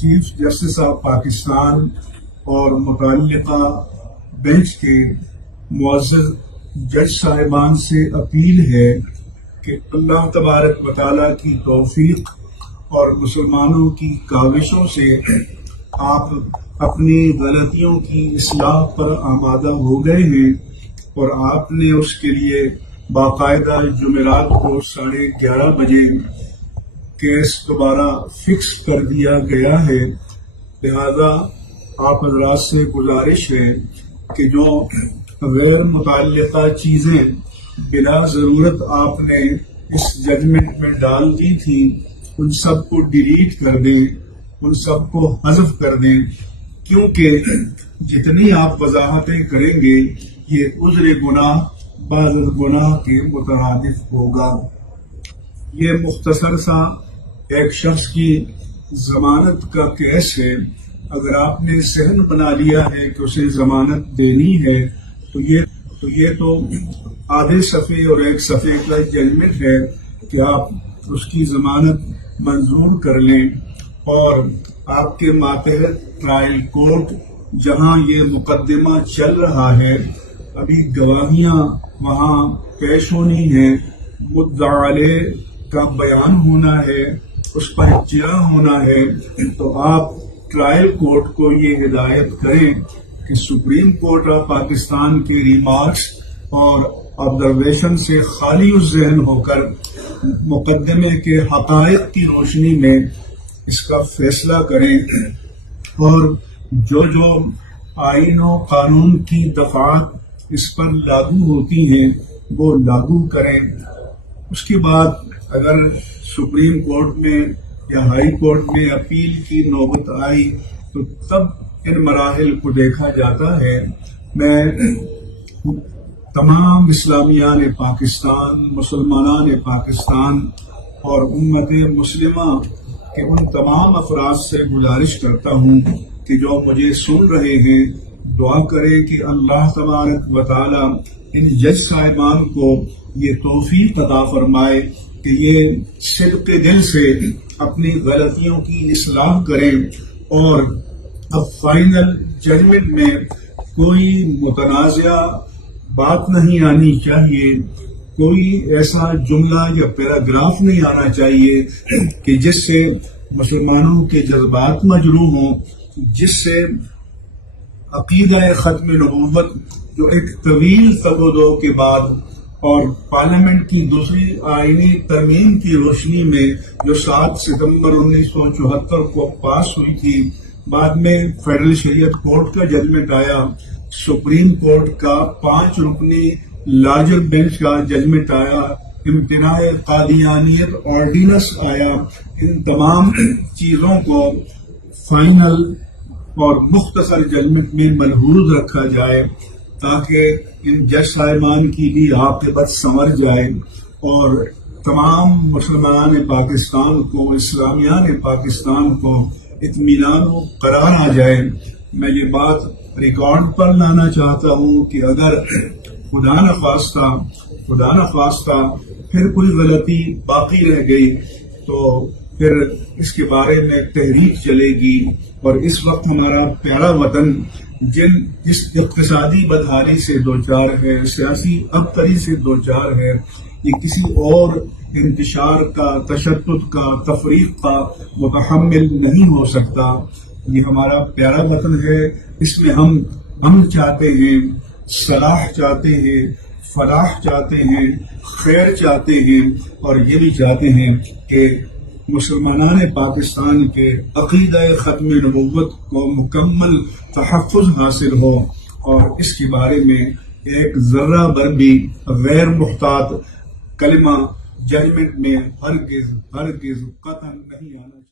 Chief justice of Pakistan اور متعلقہ bench کے معزز جج صاحبان سے اپیل ہے کہ اللہ تبارک و تعالیٰ کی توفیق اور مسلمانوں کی کاوشوں سے آپ اپنی غلطیوں کی اصلاح پر آمادہ ہو گئے ہیں اور آپ نے اس کے لیے باقاعدہ جمعرات کو 11:30 بجے کیس دوبارہ فکس کر دیا گیا ہے۔ لہذا آپ حضرات سے گزارش ہے کہ جو غیر متعلقہ چیزیں بلا ضرورت آپ نے اس ججمنٹ میں ڈال دی تھی ان سب کو ڈیلیٹ کر دیں، ان سب کو حذف کر دیں، کیونکہ جتنی آپ وضاحتیں کریں گے یہ عذر گناہ بعض گناہ کے مترادف ہوگا۔ یہ مختصر سا ایک شخص کی ضمانت کا کیس ہے۔ اگر آپ نے ذہن بنا لیا ہے کہ اسے ضمانت دینی ہے تو یہ تو آدھے صفحے اور ایک صفحے کا ججمنٹ ہے کہ آپ اس کی ضمانت منظور کر لیں، اور آپ کے ماتحت ٹرائل کورٹ جہاں یہ مقدمہ چل رہا ہے، ابھی گواہیاں وہاں پیش ہونی ہیں، مدعا علیہ کا بیان ہونا ہے، اس پر اجرا ہونا ہے، تو آپ ٹرائل کورٹ کو یہ ہدایت کریں کہ سپریم کورٹ آف پاکستان کے ریمارکس اور آبزرویشن سے خالی الذہن ہو کر مقدمے کے حقائق کی روشنی میں اس کا فیصلہ کریں، اور جو آئین و قانون کی دفعات اس پر لاگو ہوتی ہیں وہ لاگو کریں۔ اس کے بعد اگر سپریم کورٹ میں یا ہائی کورٹ میں اپیل کی نوبت آئی تو تب ان مراحل کو دیکھا جاتا ہے۔ میں تمام اسلامیان پاکستان، مسلمانان پاکستان اور امت مسلمہ کے ان تمام افراد سے گزارش کرتا ہوں کہ جو مجھے سن رہے ہیں، دعا کریں کہ اللہ تبارک و تعالی ان جج صاحبان کو یہ توفیق عطا فرمائے کہ یہ صدق دل سے اپنی غلطیوں کی اصلاح کریں، اور اب فائنل ججمنٹ میں کوئی متنازع بات نہیں آنی چاہیے، کوئی ایسا جملہ یا پیراگراف نہیں آنا چاہیے کہ جس سے مسلمانوں کے جذبات مجروح ہوں، جس سے عقیدہ ختم نبوت جو ایک طویل تبدو کے بعد اور پارلیمنٹ کی دوسری آئینی ترمیم کی روشنی میں جو 7 ستمبر 1974 کو پاس ہوئی تھی، بعد میں فیڈرل شریعت کورٹ کا ججمنٹ آیا، سپریم کورٹ کا 5 رکنی لارجر بینچ کا ججمنٹ آیا، امتناع قادیانیت آرڈیننس آیا، ان تمام چیزوں کو فائنل اور مختصر ججمنٹ میں ملحوظ رکھا جائے تاکہ ان جج صاحبان کی بھی عاقبت سنور جائے اور تمام مسلمان پاکستان کو، اسلامیان پاکستان کو اطمینان و قرار آ جائے۔ میں یہ بات ریکارڈ پر لانا چاہتا ہوں کہ اگر خدا نخواستہ پھر کوئی غلطی باقی رہ گئی تو پھر اس کے بارے میں تحریک چلے گی، اور اس وقت ہمارا پیارا وطن جس اقتصادی بدحالی سے دوچار ہے، سیاسی ابتری سے دوچار ہے، یہ کسی اور انتشار کا، تشدد کا، تفریق کا متحمل نہیں ہو سکتا۔ یہ ہمارا پیارا وطن ہے، اس میں ہم امن چاہتے ہیں، صلاح چاہتے ہیں، فلاح چاہتے ہیں، خیر چاہتے ہیں، اور یہ بھی چاہتے ہیں کہ مسلمانان پاکستان کے عقیدہ ختم نبوت کو مکمل تحفظ حاصل ہو، اور اس کے بارے میں ایک ذرہ بھر بھی غیر محتاط کلمہ ججمنٹ میں ہرگز قطعاً نہیں آنا چاہیے۔